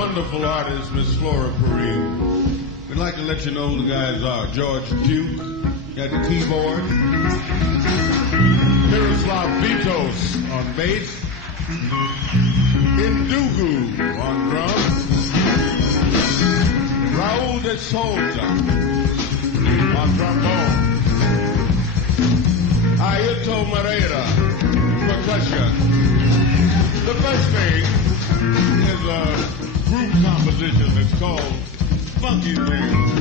wonderful artist, Miss Flora Purim. We'd like to let you know who the guys are. George Duke, got the keyboard. Miroslav Vitous on bass. Ndugu on drums. Raul De Souza on trombone. Airto Moreira, percussion. The first thing is a group composition that's called Funky Thing.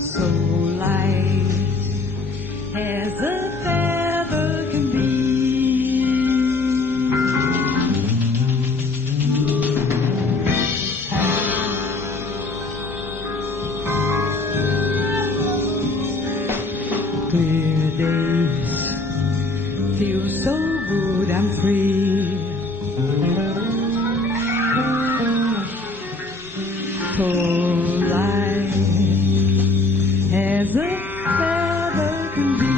so light as a feather can be. Clear days feel so good and free. So light as a feather can be.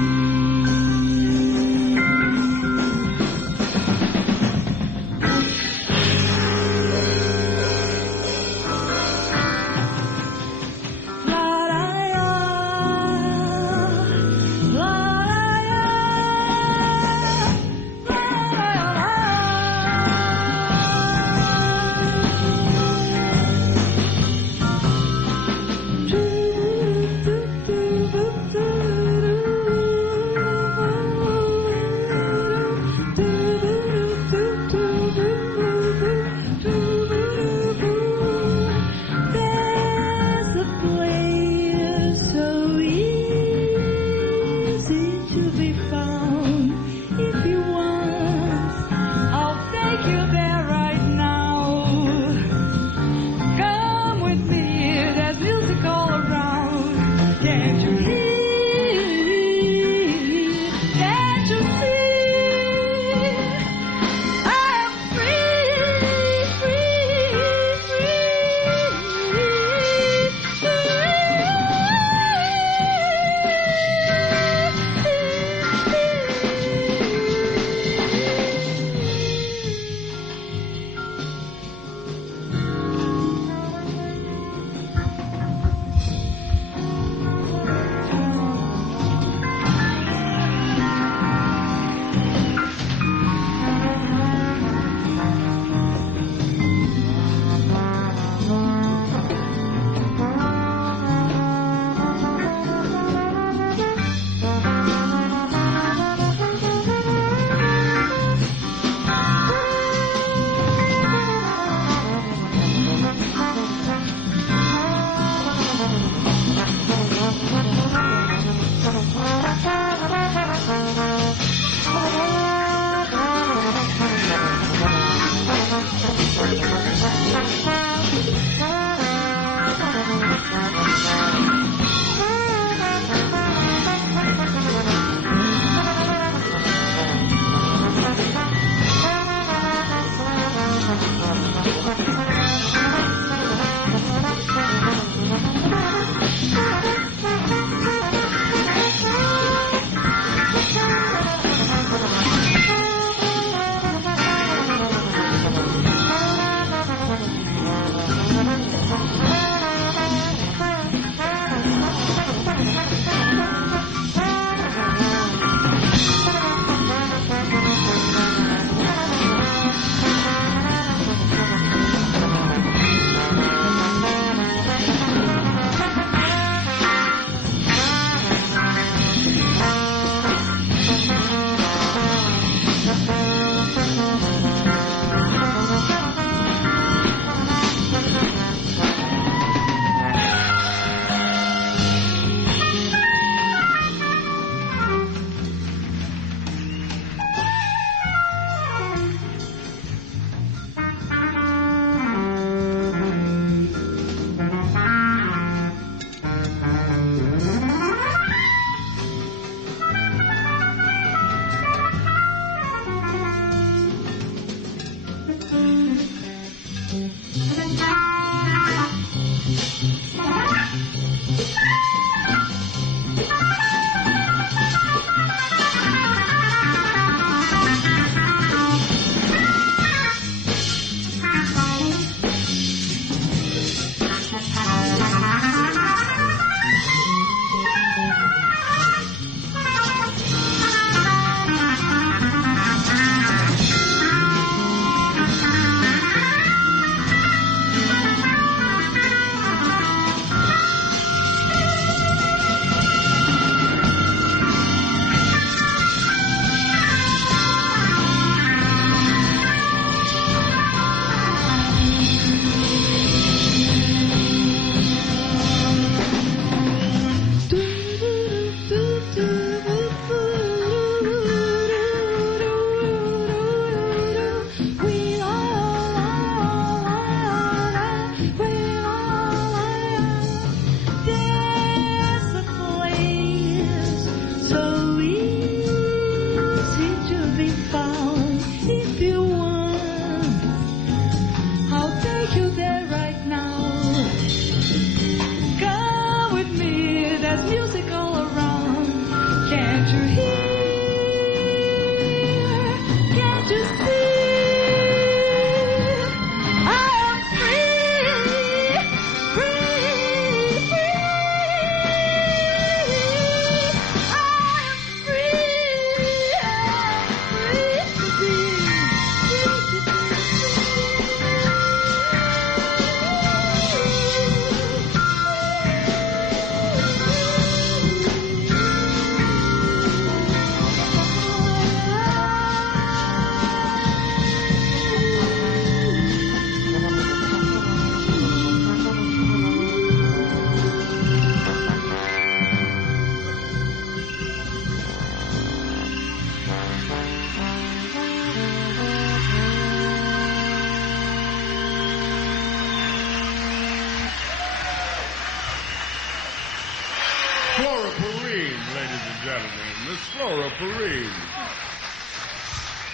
Purim, ladies and gentlemen. Miss Flora Purim.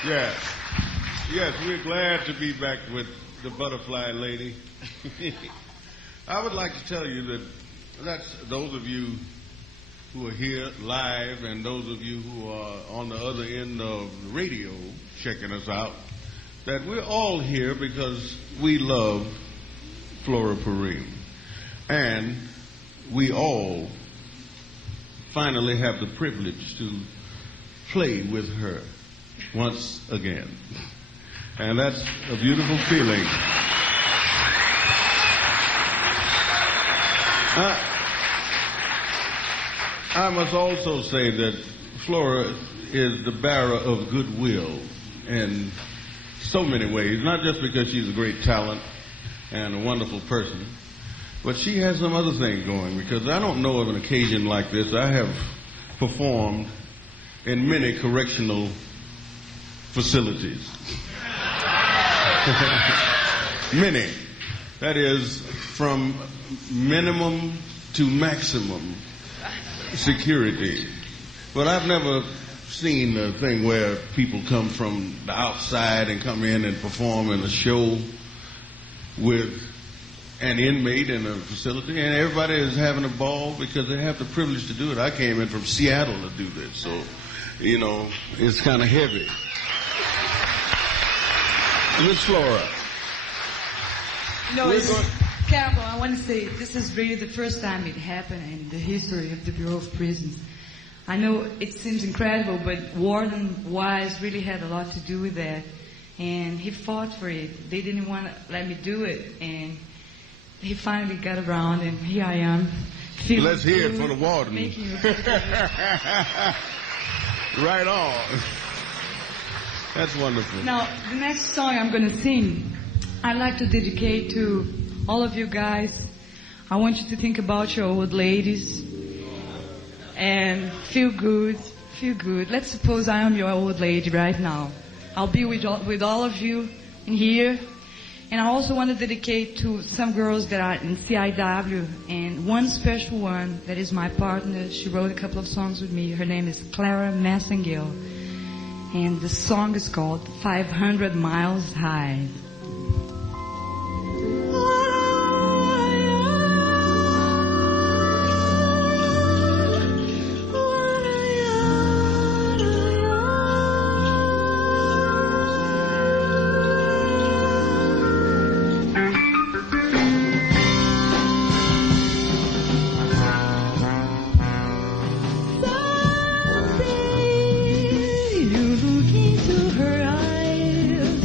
Yes. Yes, we're glad to be back with the butterfly lady. I would like to tell you that that's those of you who are here live and those of you who are on the other end of the radio checking us out, that we're all here because we love Flora Purim. And we all finally have the privilege to play with her once again. And that's a beautiful feeling. I must also say that Flora is the bearer of goodwill in so many ways, not just because she's a great talent and a wonderful person, but she has some other things going, because I don't know of an occasion like this. I have performed in many correctional facilities. Many. That is, from minimum to maximum security. But I've never seen a thing where people come from the outside and come in and perform in a show with an inmate in a facility, and everybody is having a ball because they have the privilege to do it. I came in from Seattle to do this, so, you know, it's kind of heavy. Miss Flora. You know, Cannonball, I want to say this is really the first time it happened in the history of the Bureau of Prisons. I know it seems incredible, but Warden Wise really had a lot to do with that. And he fought for it. They didn't want to let me do it. And he finally got around, and here I am. Let's hear it for the warden. Right on. That's wonderful. Now, the next song I'm going to sing, I'd like to dedicate to all of you guys. I want you to think about your old ladies and feel good, feel good. Let's suppose I am your old lady right now. I'll be with all of you in here. And I also want to dedicate to some girls that are in CIW, and one special one that is my partner. She wrote a couple of songs with me. Her name is Clara Massengill. And the song is called 500 Miles High. You look into her eyes,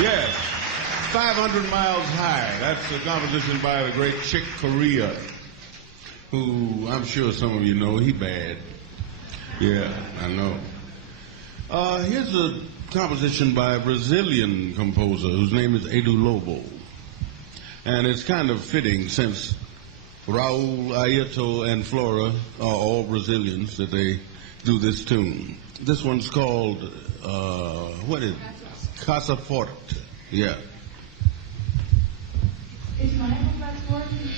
Yes, 500 Miles High. That's a composition by the great Chick Corea, who I'm sure some of you know. He bad. Yeah, I know. Here's a composition by a Brazilian composer whose name is Edu Lobo. And it's kind of fitting since Raul, Airto, and Flora are all Brazilians that they do this tune. This one's called, what is it? Casa Forte. Yeah. Is my Xbox working?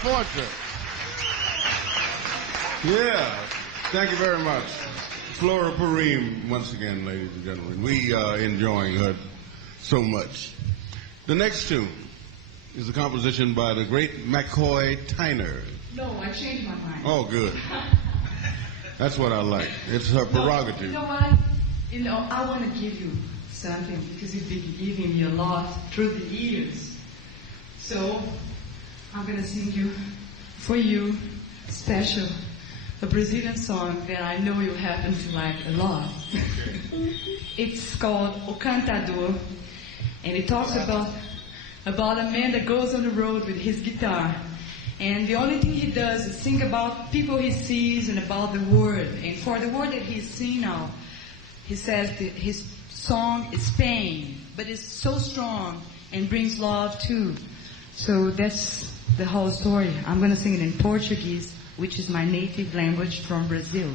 Portrait. Yeah, thank you very much. Flora Purim, once again, ladies and gentlemen. We are enjoying her so much. The next tune is a composition by the great McCoy Tyner. No, I changed my mind. Oh, good. That's what I like. It's her prerogative. You know what? I want to give you something because you've been giving me a lot through the years. So I'm going to sing for you special a Brazilian song that I know you happen to like a lot. It's called O Cantador, and it talks about a man that goes on the road with his guitar, and the only thing he does is sing about people he sees and about the world. And for the world that he's seeing now, he says that his song is pain, but it's so strong and brings love too. So that's the whole story. I'm going to sing it in Portuguese, which is my native language from Brazil.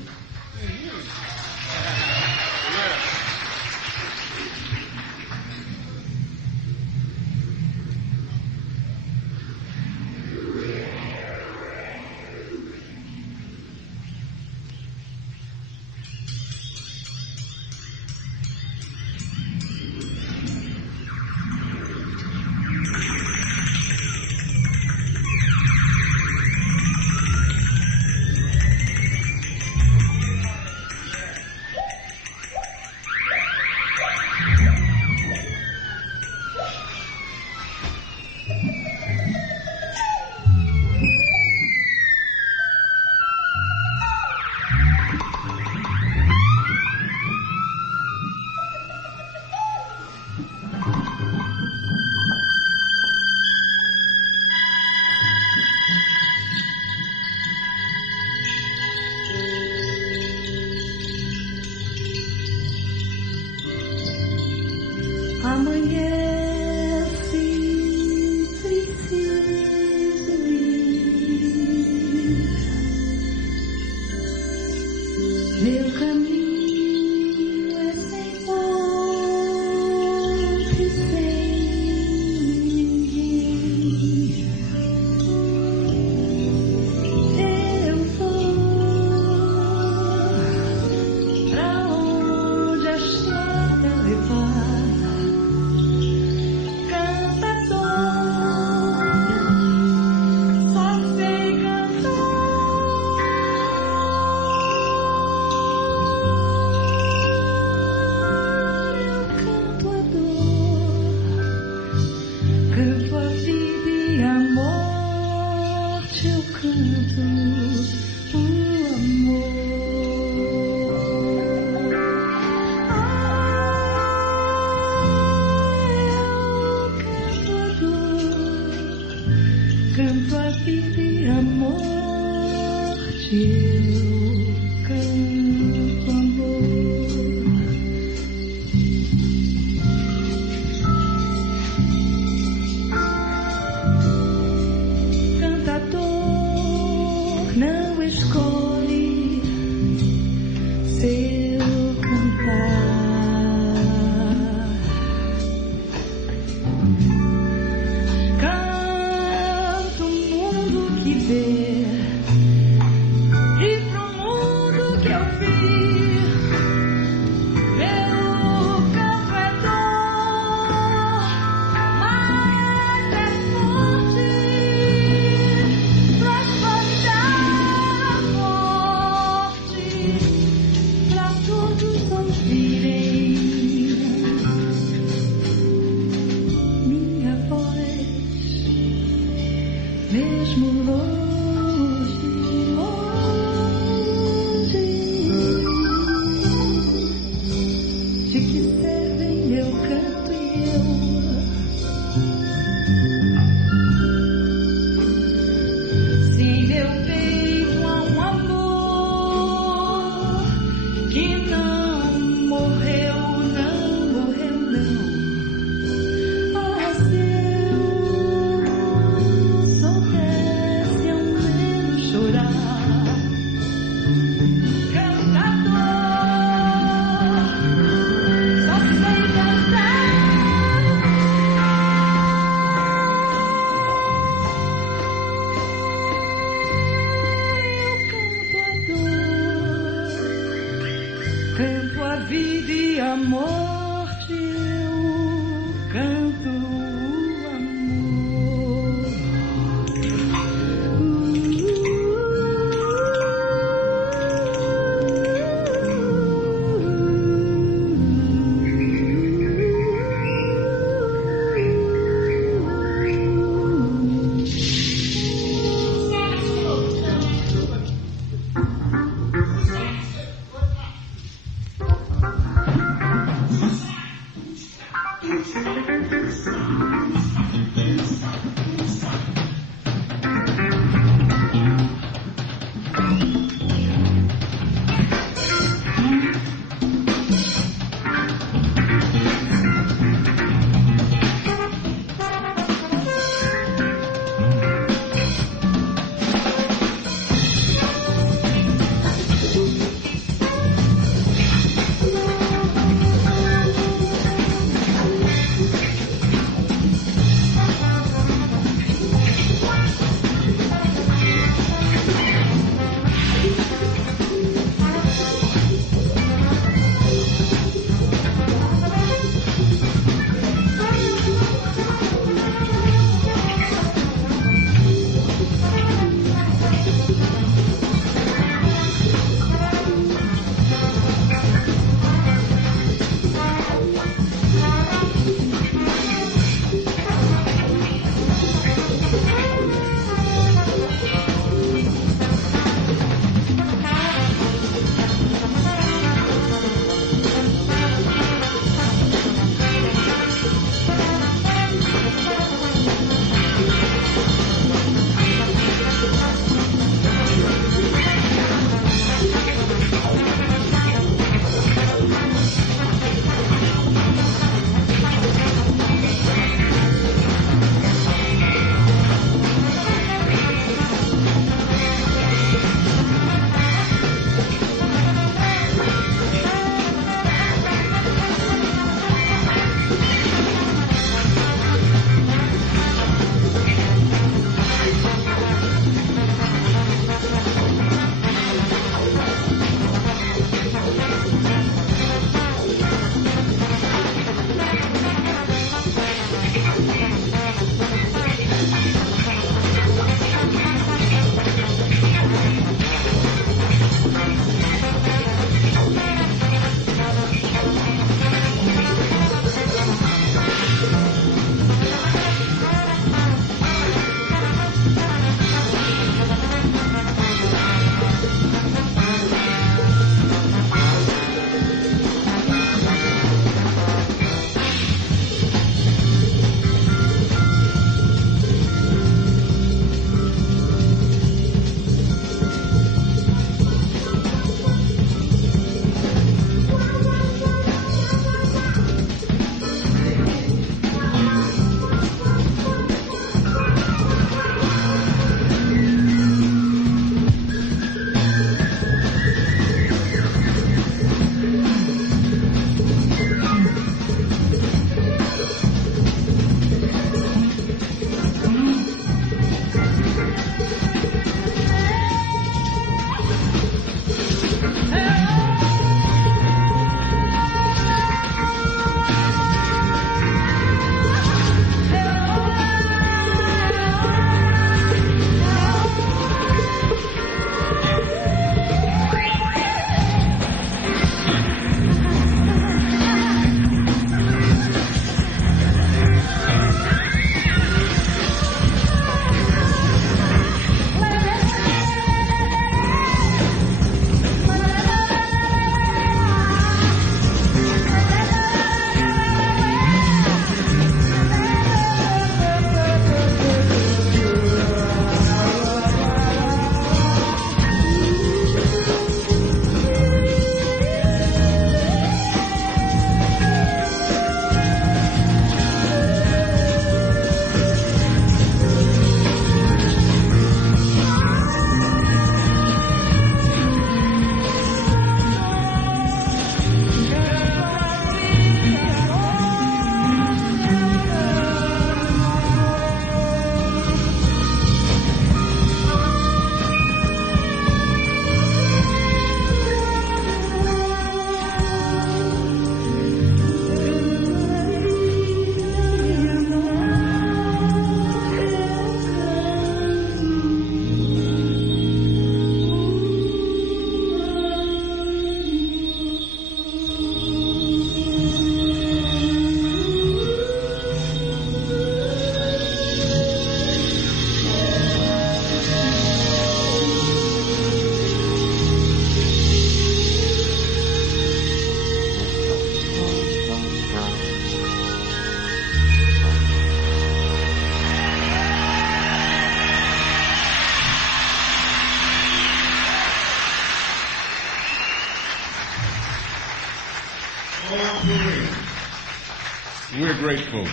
We're grateful.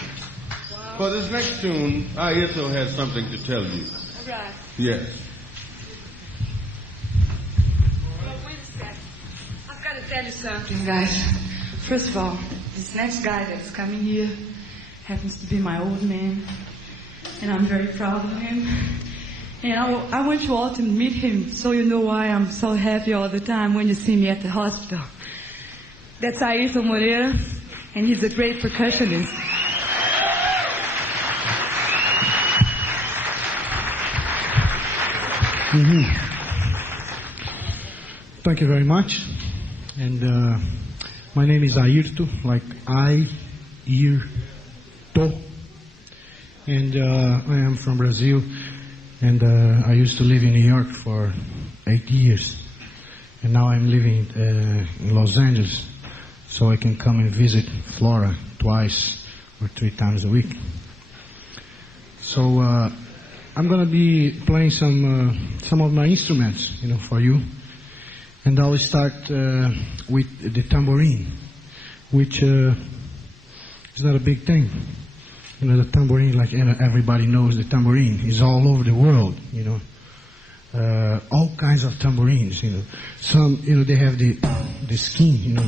For this next tune, Airto has something to tell you. All right. Yes. Well, wait a second. I've got to tell you something, guys. First of all, this next guy that's coming here happens to be my old man, and I'm very proud of him. And I want you all to meet him so you know why I'm so happy all the time when you see me at the hospital. That's Airto Moreira, and he's a great percussionist. Thank you very much. And my name is Airto, like Airto. And I am from Brazil. And I used to live in New York for 8 years. And now I'm living in Los Angeles. So I can come and visit Flora twice or 3 times a week. So I'm going to be playing some of my instruments, for you. And I'll start with the tambourine, which is not a big thing. The tambourine, like everybody knows, the tambourine is all over the world, all kinds of tambourines, Some, they have the skin,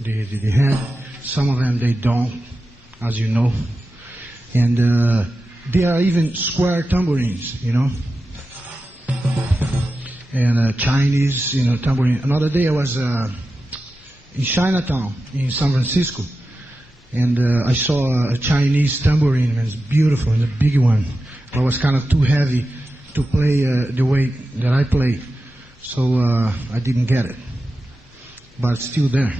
the head. Some of them, they don't, as you know. And there are even square tambourines, And Chinese, tambourine. Another day I was in Chinatown, in San Francisco. And I saw a Chinese tambourine, and it's beautiful, and a big one. But it was kind of too heavy to play the way that I play. So I didn't get it. But it's still there.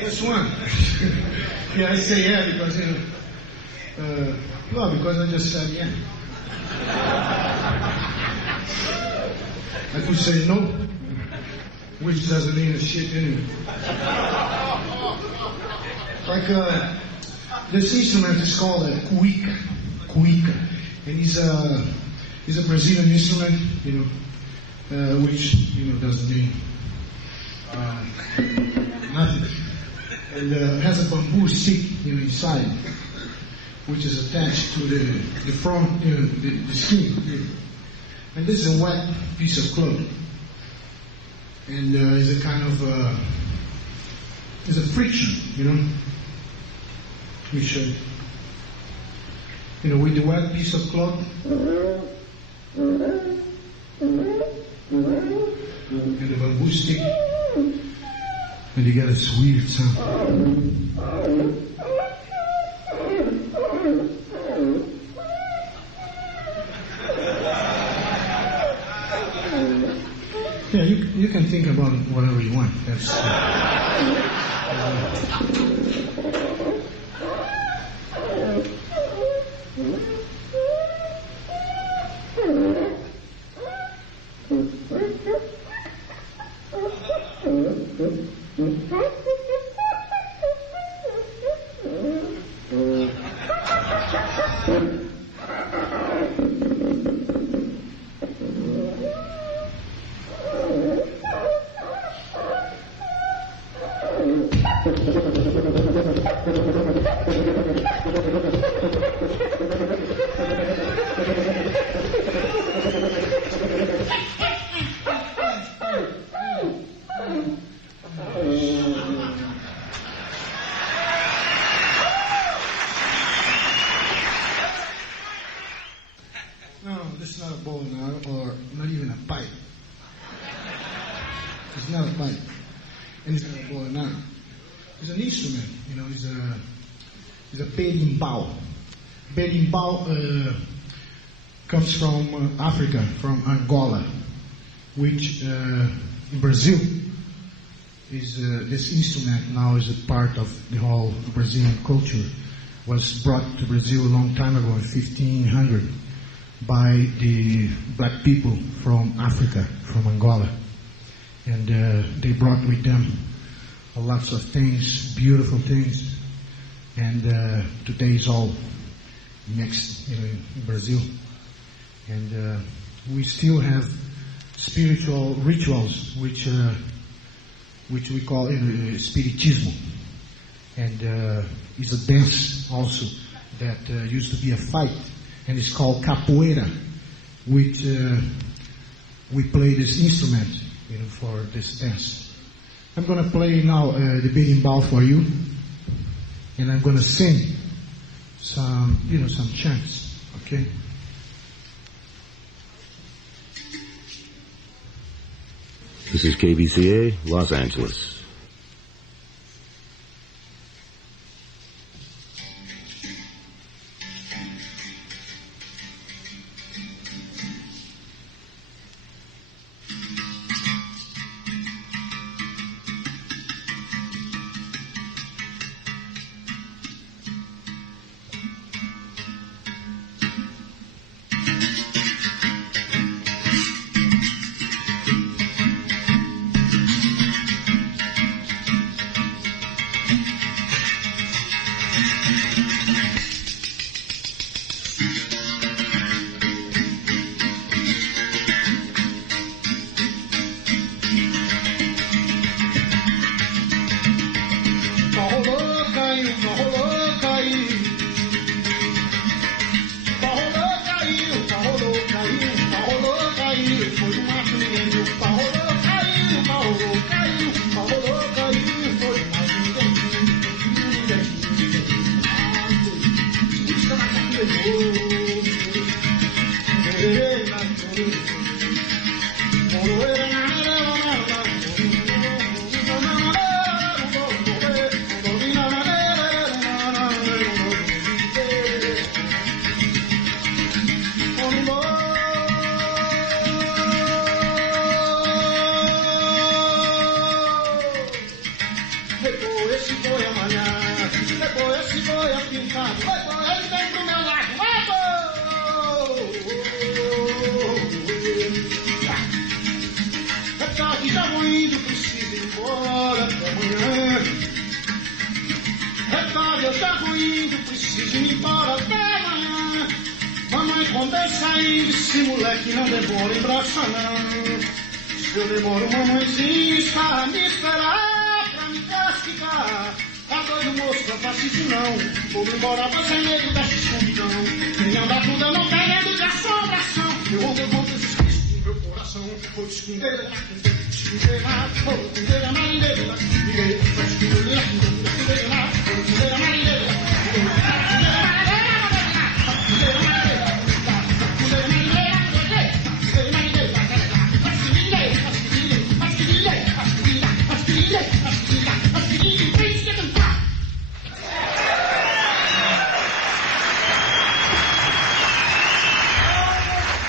This one. Yeah, I say yeah because, well, because I just said yeah. I could say no, which doesn't mean a shit anyway. Like, this instrument is called a cuica, and it's a Brazilian instrument, which, doesn't mean nothing. And has a bamboo stick, inside, which is attached to the front, the skin. And this is a wet piece of cloth. And it's a kind of, it's a friction, Let me show you. With the wet piece of cloth, and the bamboo stick, and you get a sweet sound. Yeah, you can think about whatever you want. That's. No, this is not a bow and arrow, or not even a pipe. It's not a pipe, and it's not a bow and arrow. It's an instrument, you know. It's a berimbau. Berimbau comes from Africa, from Angola, which in Brazil is this instrument now is a part of the whole Brazilian culture. Was brought to Brazil a long time ago, in 1500. By the black people from Africa, from Angola. And they brought with them lots of things, beautiful things. And today is all mixed, you know, in Brazil. And we still have spiritual rituals, which we call spiritismo. And it's a dance also that used to be a fight. And it's called capoeira, which we play this instrument, you know, for this dance. I'm going to play now the berimbau for you, and I'm going to sing some chants, okay? This is KBCA, Los Angeles.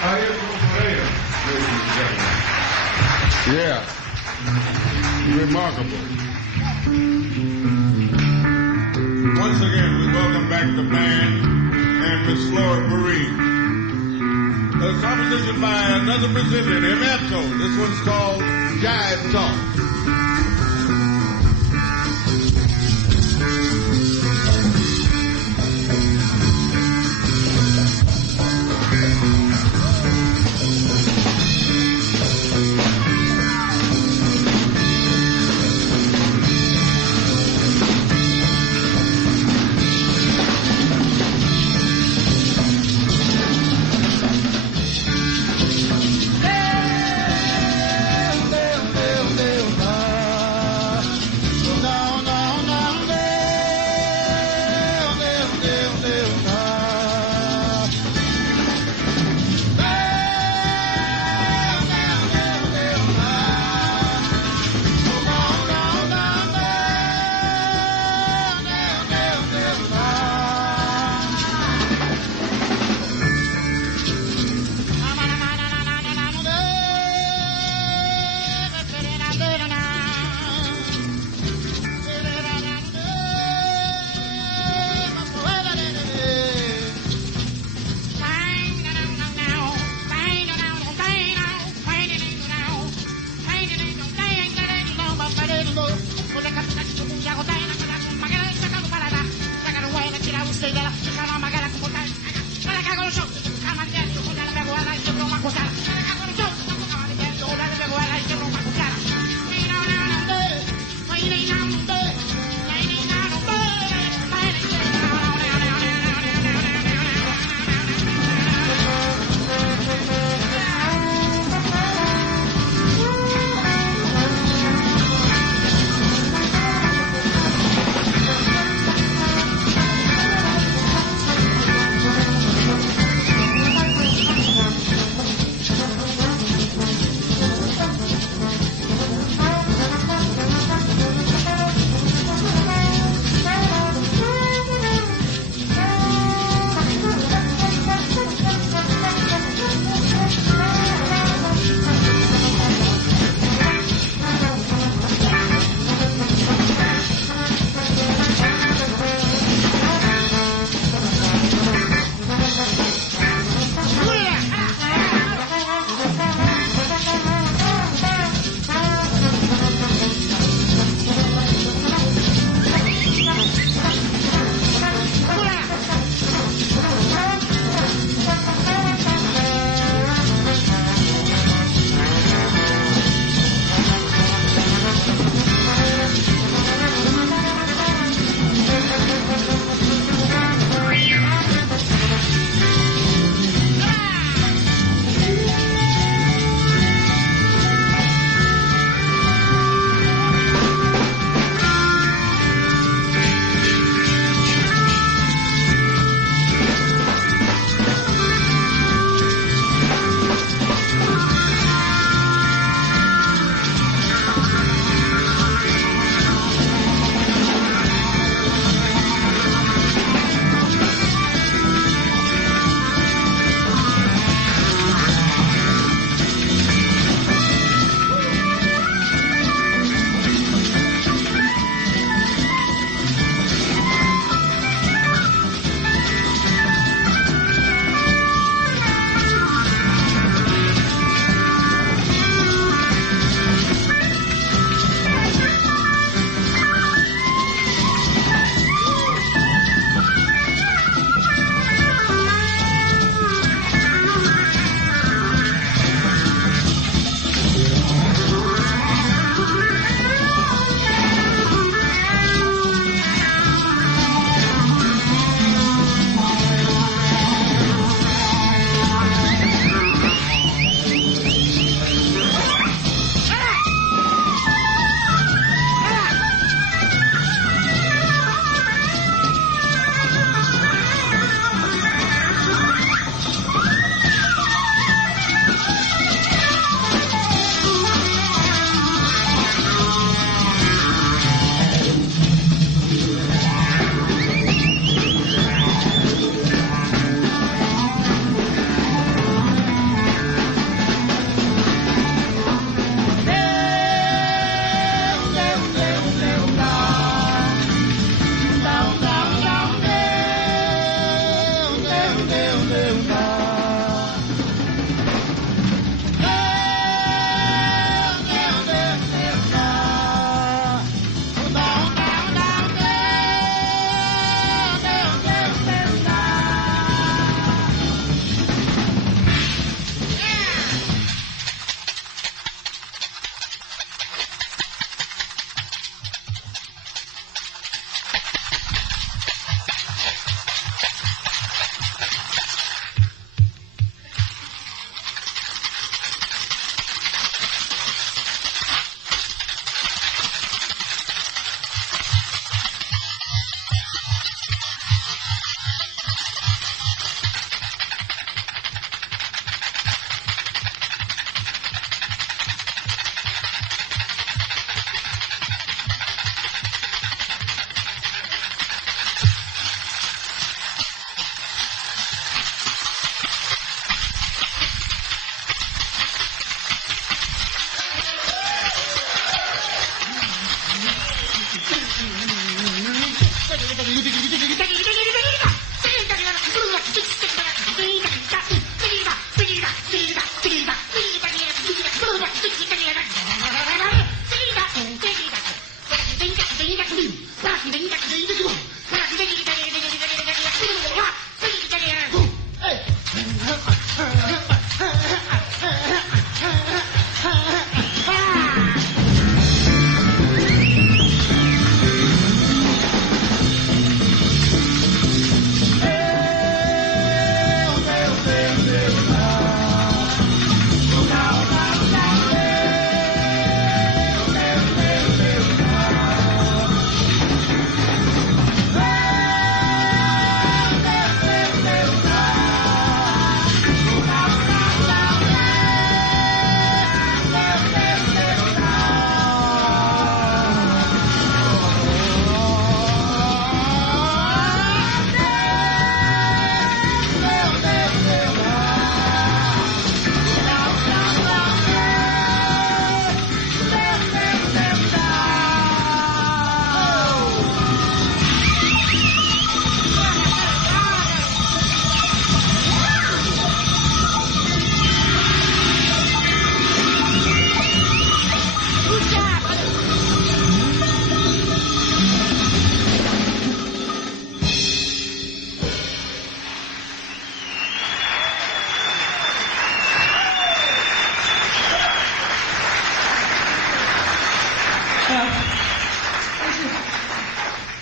Airto Moreira, ladies and gentlemen. Yeah. Remarkable. Once again, we welcome back the band and Miss Flora Purim. A composition by another Brazilian, Airto. This one's called Jive Talk.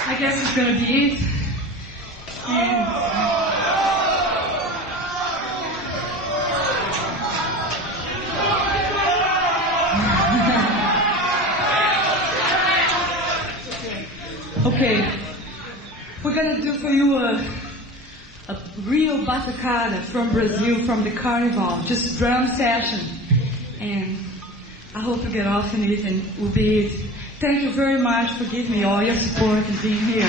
I guess it's going to be it. Okay, we're going to do for you a real batucada from Brazil, from the carnival, just a drum session. And I hope you get off in it and will be it. Thank you very much for giving me all your support and being here.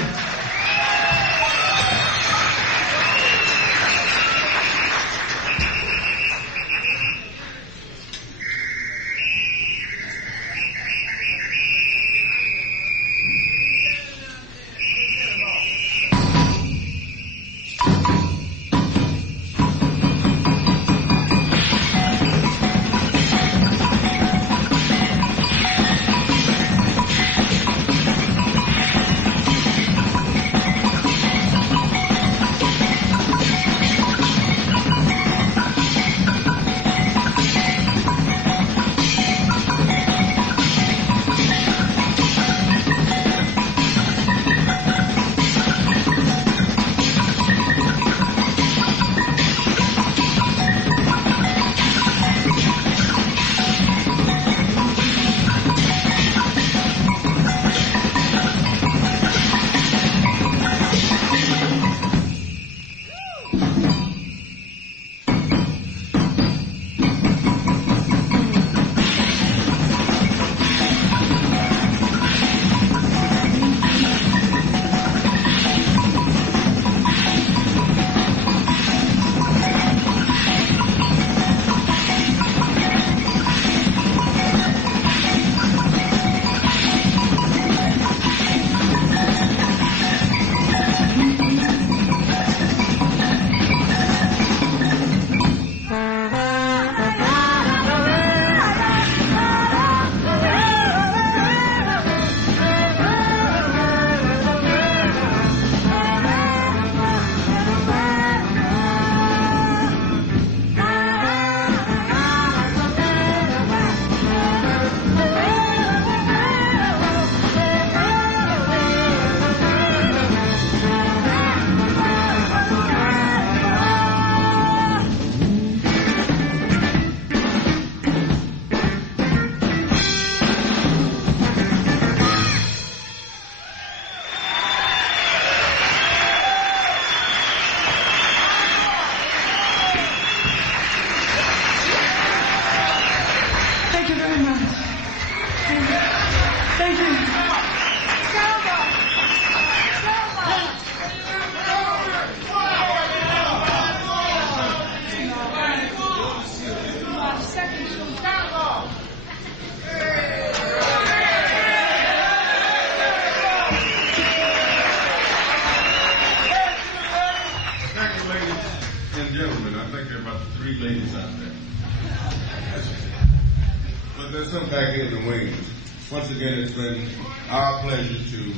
Once again, it's been our pleasure to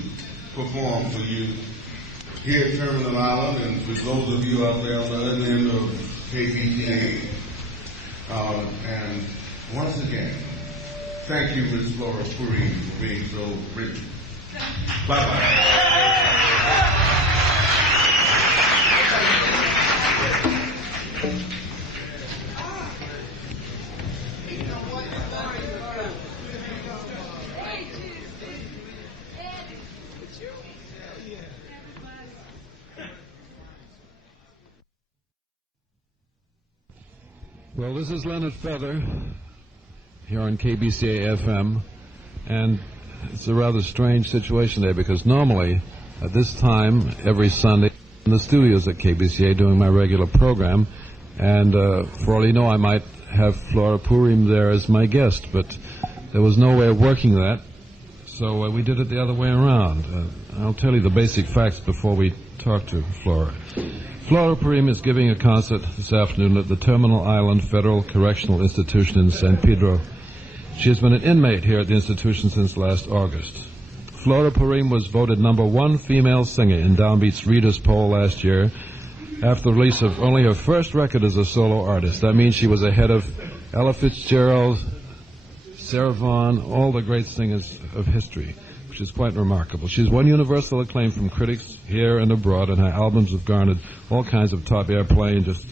perform for you here at Terminal Island, and for those of you out there on the other end of KBCA. And once again, thank you, Ms. Flora Purim, for being so rich. Bye-bye. Well, this is Leonard Feather here on KBCA FM, and it's a rather strange situation there because normally at this time every Sunday in the studios at KBCA doing my regular program, and for all you know I might have Flora Purim there as my guest, but there was no way of working that, so we did it the other way around. I'll tell you the basic facts before we talk to Flora. Flora Purim is giving a concert this afternoon at the Terminal Island Federal Correctional Institution in San Pedro. She has been an inmate here at the institution since last August. Flora Purim was voted #1 female singer in Downbeat's Readers' Poll last year after the release of only her first record as a solo artist. That means she was ahead of Ella Fitzgerald, Sarah Vaughan, all the great singers of history, which is quite remarkable. She's won universal acclaim from critics here and abroad, and her albums have garnered all kinds of top airplay and just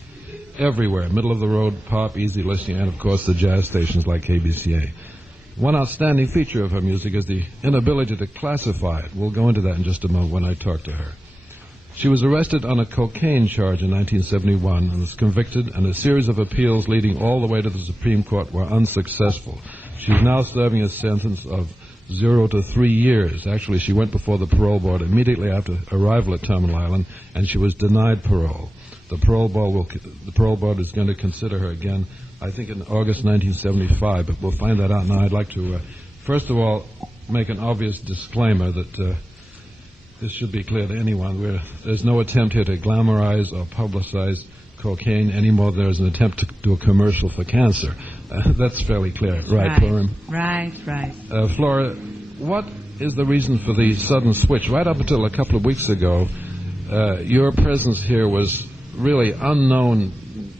everywhere, middle-of-the-road pop, easy listening, and, of course, the jazz stations like KBCA. One outstanding feature of her music is the inability to classify it. We'll go into that in just a moment when I talk to her. She was arrested on a cocaine charge in 1971 and was convicted, and a series of appeals leading all the way to the Supreme Court were unsuccessful. She's now serving a sentence of 0 to 3 years. Actually, she went before the parole board immediately after arrival at Terminal Island, and she was denied parole. The parole board is going to consider her again, I think in August 1975, but we'll find that out now. I'd like to, first of all, make an obvious disclaimer that this should be clear to anyone. There's no attempt here to glamorize or publicize cocaine any more than there's an attempt to do a commercial for cancer. That's fairly clear. Right, Purim? Right. Flora, what is the reason for the sudden switch? Right up until a couple of weeks ago, your presence here was really unknown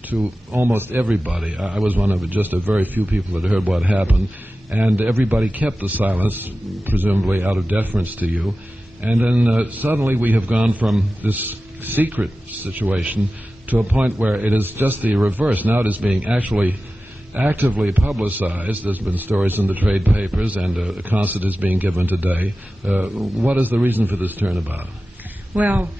to almost everybody. I was one of just a very few people that heard what happened, and everybody kept the silence, presumably out of deference to you. And then suddenly we have gone from this secret situation to a point where it is just the reverse. Now it is being actually actively publicized. There's been stories in the trade papers, and a concert is being given today. What is the reason for this turnabout? Well,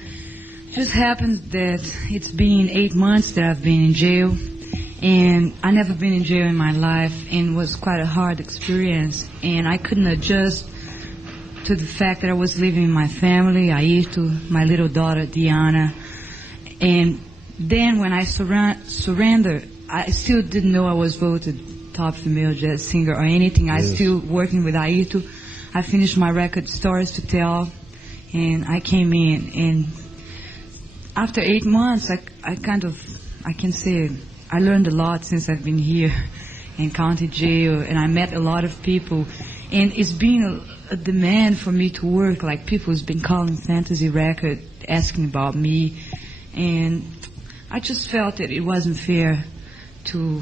it just happened that it's been 8 months that I've been in jail, and I never been in jail in my life, and it was quite a hard experience, and I couldn't adjust to the fact that I was living with my family, Airto, my little daughter, Diana, and then when I surrendered, I still didn't know I was voted top female jazz singer or anything. I was still working with Airto. I finished my record, Stories to Tell, and I came in. And after 8 months, I can say I learned a lot since I've been here in county jail, and I met a lot of people. And it's been a demand for me to work. Like, people's been calling Fantasy Record, asking about me. And I just felt that it wasn't fair to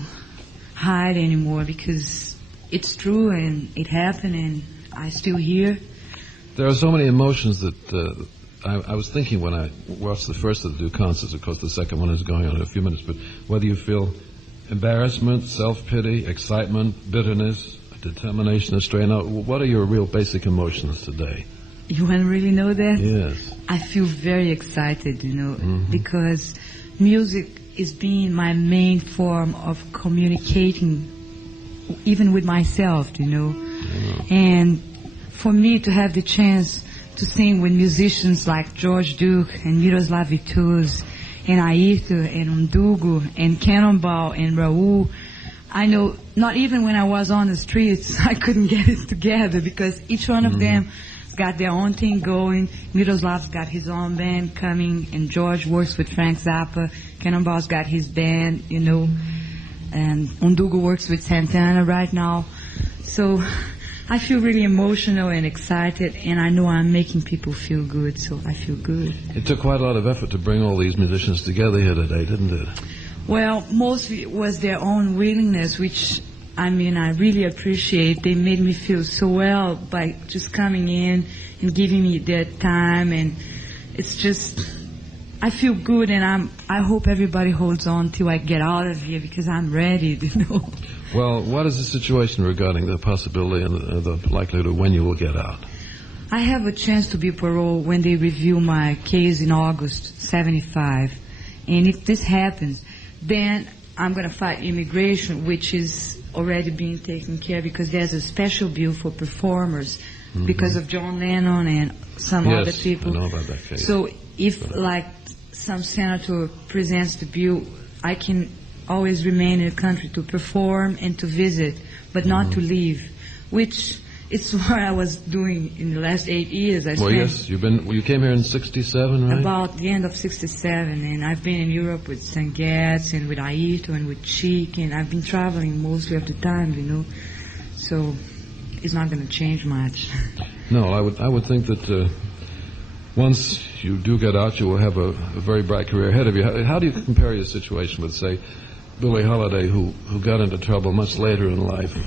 hide anymore, because it's true and it happened and I'm still here. There are so many emotions that I was thinking when I watched the first of the two concerts. Of course, the second one is going on in a few minutes, but whether you feel embarrassment, self-pity, excitement, bitterness, determination to straighten out, what are your real basic emotions today? You want to really know that? Yes. I feel very excited, because music is being my main form of communicating, even with myself, And for me to have the chance to sing with musicians like George Duke and Miroslav Vitous and Airto and Ndugu and Cannonball and Raul, I know not even when I was on the streets, I couldn't get it together, because each one of them got their own thing going. Miroslav's got his own band coming, and George works with Frank Zappa. Cannonball's got his band, and Ndugu works with Santana right now. So I feel really emotional and excited, and I know I'm making people feel good, so I feel good. It took quite a lot of effort to bring all these musicians together here today, didn't it? Well, mostly it was their own willingness, which, I mean, I really appreciate. They made me feel so well by just coming in and giving me their time, and it's just, I feel good, and I hope everybody holds on till I get out of here, because I'm ready, you know. Well, what is the situation regarding the possibility and the likelihood of when you will get out? I have a chance to be paroled when they review my case in August 75. And if this happens, then I'm going to fight immigration, which is already being taken care of, because there's a special bill for performers because of John Lennon and some other people. Yes, I know about that case. So if, like, some senator presents the bill, I can always remain in the country to perform and to visit, but not to leave, which it's what I was doing in the last 8 years. Well, yes, you came here in 67, right? About the end of 67, and I've been in Europe with St. Gatz and with Airto and with Chic, and I've been traveling mostly of the time, you know, so it's not going to change much. No, I would think that once you do get out, you will have a very bright career ahead of you. How do you compare your situation with, say, Billie Holiday, who got into trouble much later in life?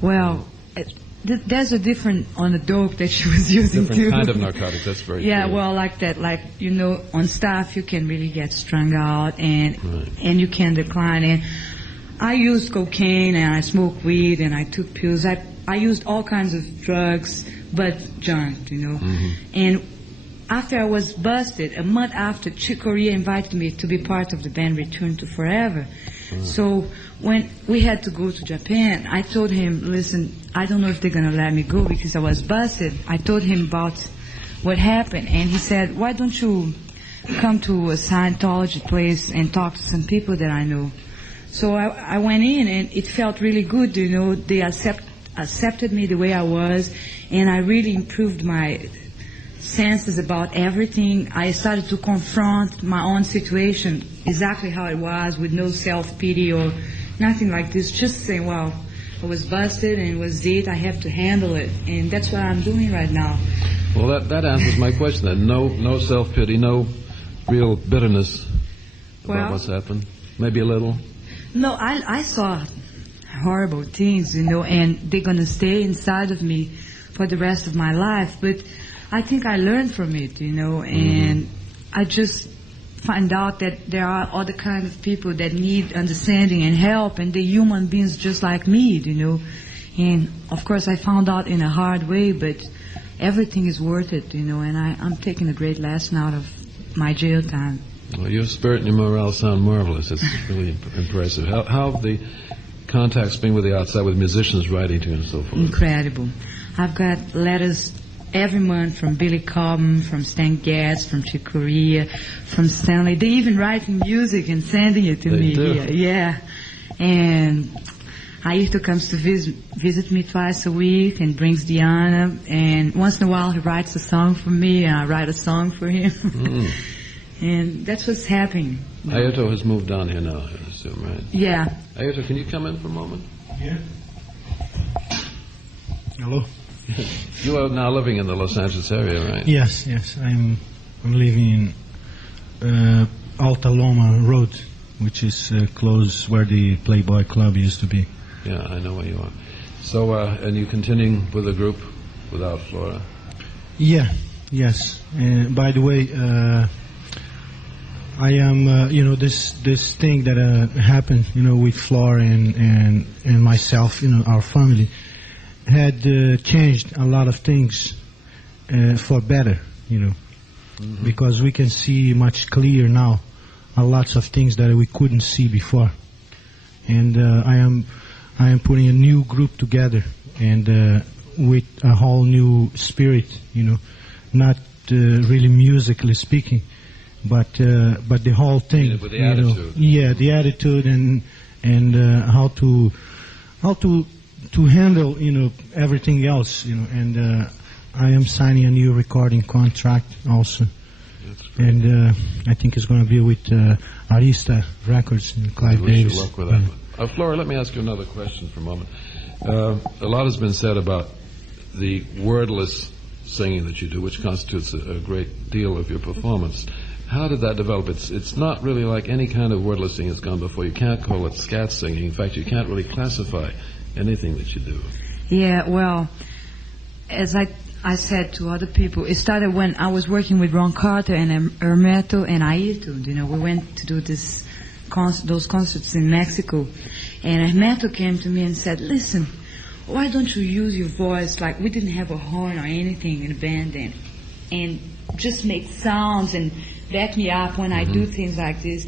Well, there's a different on the dope that she was using different too. Kind of narcotics, that's very yeah, clear. well, like that, like, you know, on staff you can really get strung out and you can decline. And I used cocaine and I smoked weed and I took pills. I used all kinds of drugs, but junk, you know. And after I was busted, a month after, Chick Corea invited me to be part of the band Return to Forever. So when we had to go to Japan, I told him, listen, I don't know if they're going to let me go because I was busted. I told him about what happened, and he said, why don't you come to a Scientology place and talk to some people that I know? So I went in, and it felt really good, you know. They accepted me the way I was, and I really improved my senses about everything. I started to confront my own situation, exactly how it was, with no self-pity or nothing like this, just saying, well, I was busted and it was it, I have to handle it, and that's what I'm doing right now. Well, that answers my question then. No self-pity, no real bitterness about what's happened? Maybe a little? No, I saw horrible things, you know, and they're going to stay inside of me for the rest of my life, but I think I learned from it, you know, and I just find out that there are other kind of people that need understanding and help, and they're human beings just like me, you know. And, of course, I found out in a hard way, but everything is worth it, you know, and I'm taking a great lesson out of my jail time. Well, your spirit and your morale sound marvelous. It's really impressive. How have the contacts been with the outside, with musicians writing to you and so forth? Incredible. I've got letters every month from Billy Cobham, from Stan Getz, from Chick Corea, from Stanley. They even writing music and sending it to me here. Yeah. And Airto comes to visit me twice a week and brings Diana. And once in a while he writes a song for me and I write a song for him. And that's what's happening. Airto has moved down here now, I assume, right? Yeah. Airto, can you come in for a moment? Yeah. Hello. You are now living in the Los Angeles area, right? Yes. I'm living in Alta Loma Road, which is close where the Playboy Club used to be. Yeah, I know where you are. So, and you continuing with the group without Flora? Yeah. Yes. By the way, I am, this thing that happened, with Flora and myself, our family, had changed a lot of things for better, because we can see much clearer now lots of things that we couldn't see before. And I am putting a new group together, and with a whole new spirit, not really musically speaking, but the whole thing, with the attitude. Yeah, the attitude and how to handle, everything else, and I am signing a new recording contract also. And I think it's going to be with Arista Records and Clive Davis. Wish you luck with that. Flora, let me ask you another question for a moment. A lot has been said about the wordless singing that you do, which constitutes a great deal of your performance. How did that develop? It's not really like any kind of wordless singing that's gone before. You can't call it scat singing. In fact, you can't really classify anything that you do. Yeah, well, as I said to other people, it started when I was working with Ron Carter and Hermeto and Airto. You know, we went to do those concerts in Mexico, and Hermeto came to me and said, "Listen, why don't you use your voice? Like, we didn't have a horn or anything in the band then, and just make sounds and back me up when I do things like this."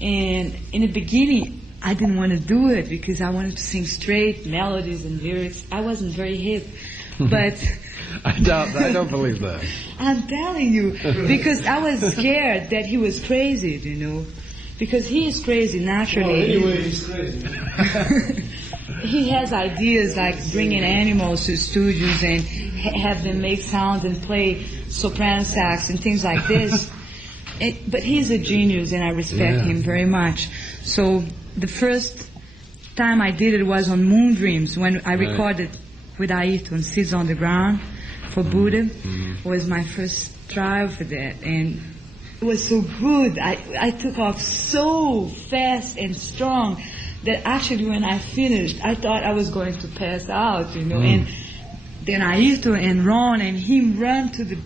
And in the beginning, I didn't want to do it because I wanted to sing straight melodies and lyrics. I wasn't very hip, but I don't believe that. I'm telling you, because I was scared that he was crazy, you know, because he is crazy naturally. Anyway, he's crazy. He has ideas like bringing animals to studios and have them make sounds and play soprano sax and things like this. But he's a genius, and I respect him very much. So the first time I did it was on Moon Dreams, when I recorded with Airto on Seeds on the Ground for Buddha. Was my first trial for that, and it was so good. I took off so fast and strong that actually when I finished, I thought I was going to pass out, you know. And then Airto and Ron and him ran to the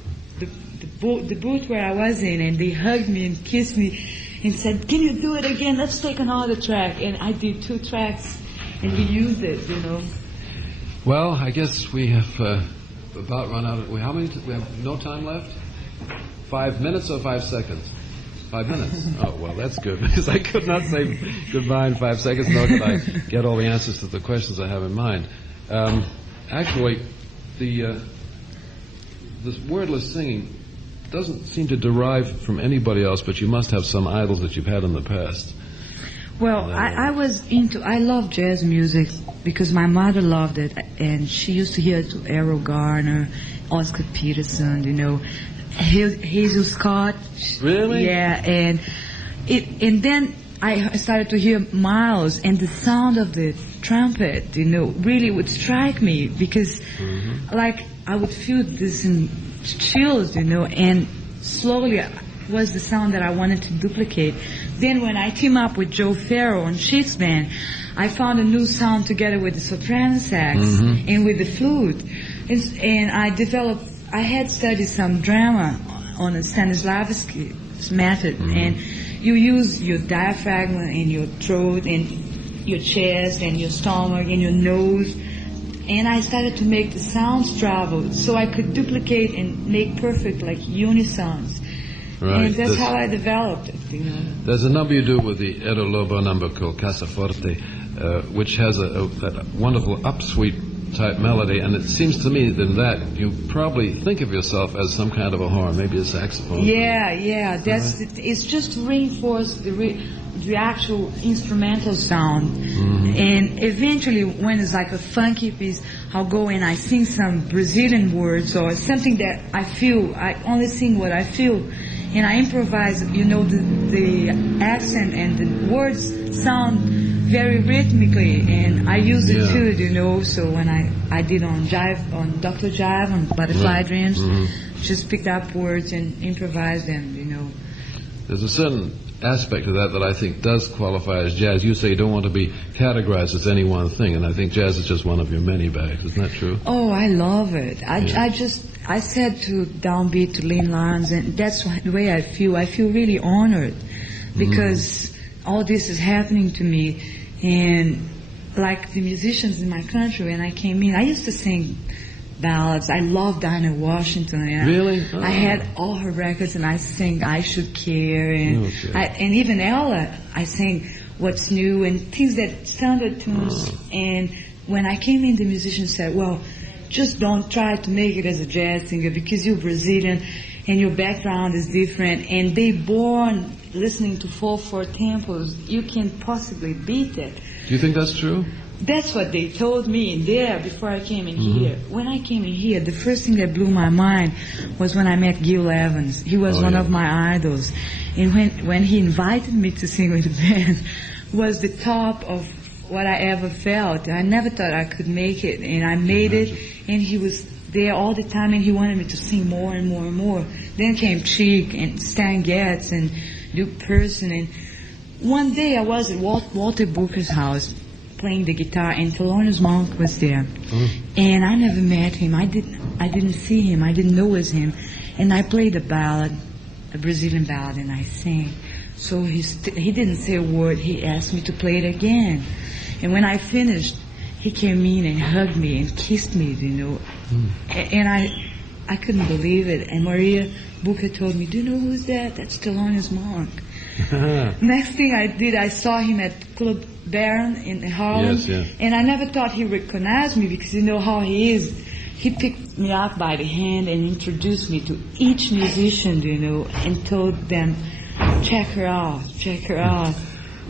booth where I was in, and they hugged me and kissed me and said, "Can you do it again? Let's take another track." And I did 2 tracks, and we used it, you know. Well, I guess we have about run out of... How many... we have no time left? 5 minutes or 5 seconds? 5 minutes. Oh, well, that's good, because I could not say goodbye in 5 seconds, nor could I get all the answers to the questions I have in mind. Actually, this wordless singing doesn't seem to derive from anybody else, but you must have some idols that you've had in the past. Well, I love jazz music because my mother loved it, and she used to hear to Errol Garner, Oscar Peterson, you know, Hazel Scott. Really? Yeah, and then I started to hear Miles, and the sound of the trumpet, you know, really would strike me because, like, I would feel this in chills, you know, and slowly was the sound that I wanted to duplicate. Then when I teamed up with Joe Farrow on Sheets Band, I found a new sound together with the soprano sax and with the flute. And I had studied some drama on a Stanislavski's method, and you use your diaphragm and your throat and your chest and your stomach and your nose. And I started to make the sounds travel so I could duplicate and make perfect, like, unisons. Right. And that's how I developed it, you know. There's a number you do with the Edo Lobo number called Casaforte, which has a wonderful upsweep type melody, and it seems to me that you probably think of yourself as some kind of a horn, maybe a saxophone. Yeah, that's right. It's just to reinforce the actual instrumental sound. And eventually, when it's like a funky piece, I'll go and I sing some Brazilian words or something that I feel. I only sing what I feel, and I improvise. You know, the accent and the words sound very rhythmically, and I use it too, you know. So when I did on Dr. Jive, on Butterfly Dreams, just picked up words and improvised them, you know. There's a certain aspect of that I think does qualify as jazz. You say you don't want to be categorized as any one thing, and I think jazz is just one of your many bags. Isn't that true? Oh, I love it. I said to Downbeat, to Lynn Lyons, and that's the way I feel. I feel really honored because all this is happening to me. And like the musicians in my country, when I came in, I used to sing ballads. I love Dinah Washington. And really? I had all her records, and I sang I Should Care, and and even Ella, I sang What's New and things that standard tunes. And when I came in, the musicians said, "Well, just don't try to make it as a jazz singer because you're Brazilian and your background is different, and they born listening to 4/4 tempos. You can't possibly beat that." Do you think that's true? That's what they told me in there before I came in here. When I came in here, the first thing that blew my mind was when I met Gil Evans. He was one of my idols. And when he invited me to sing with the band, was the top of what I ever felt. I never thought I could make it, and I made it, and he was there all the time, and he wanted me to sing more and more and more. Then came Chick and Stan Getz and Duke Person, and one day I was at Walter Booker's house playing the guitar, and Thelonious Monk was there. And I never met him. I didn't see him. I didn't know it was him. And I played a ballad, a Brazilian ballad, and I sang. So he didn't say a word. He asked me to play it again. And when I finished, he came in and hugged me and kissed me, you know. And I couldn't believe it. And Maria Booker told me, "Do you know who's that? That's Thelonious Monk." Next thing I did, I saw him at Club Baron in Harlem. Yes, yeah. And I never thought he recognized me, because you know how he is. He picked me up by the hand and introduced me to each musician, you know, and told them, check her out, check her out.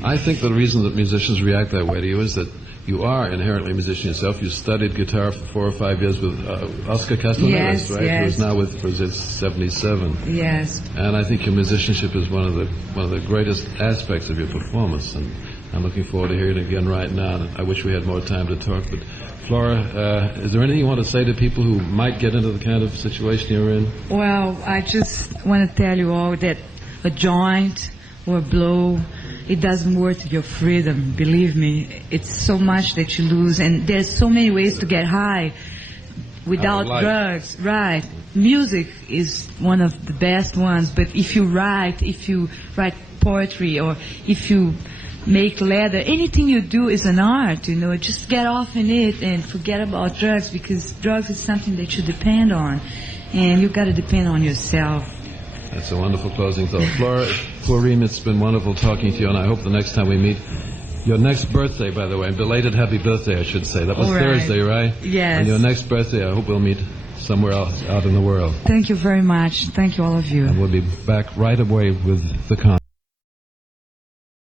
I think the reason that musicians react that way to you is that you are inherently a musician yourself. You studied guitar for 4 or 5 years with Oscar Castellanos, Yes, right? yes. Who is now with Brazil 77. Yes. And I think your musicianship is one of the greatest aspects of your performance. And I'm looking forward to hearing it again right now. And I wish we had more time to talk. But Flora, is there anything you want to say to people who might get into the kind of situation you're in? Well, I just want to tell you all that a joint or a blow, it doesn't worth your freedom. Believe me, it's so much that you lose, and there's so many ways to get high without drugs. Right. Music is one of the best ones, but if you write poetry, or if you make leather, anything you do is an art, you know. Just get off in it and forget about drugs, because drugs is something that you depend on, and you got to depend on yourself. That's a wonderful closing thought. Flora Purim, it's been wonderful talking to you, and I hope the next time we meet, your next birthday, by the way, belated happy birthday, I should say. That was Thursday, right? Yes. On your next birthday, I hope we'll meet somewhere else out in the world. Thank you very much. Thank you, all of you. And we'll be back right away with the concert.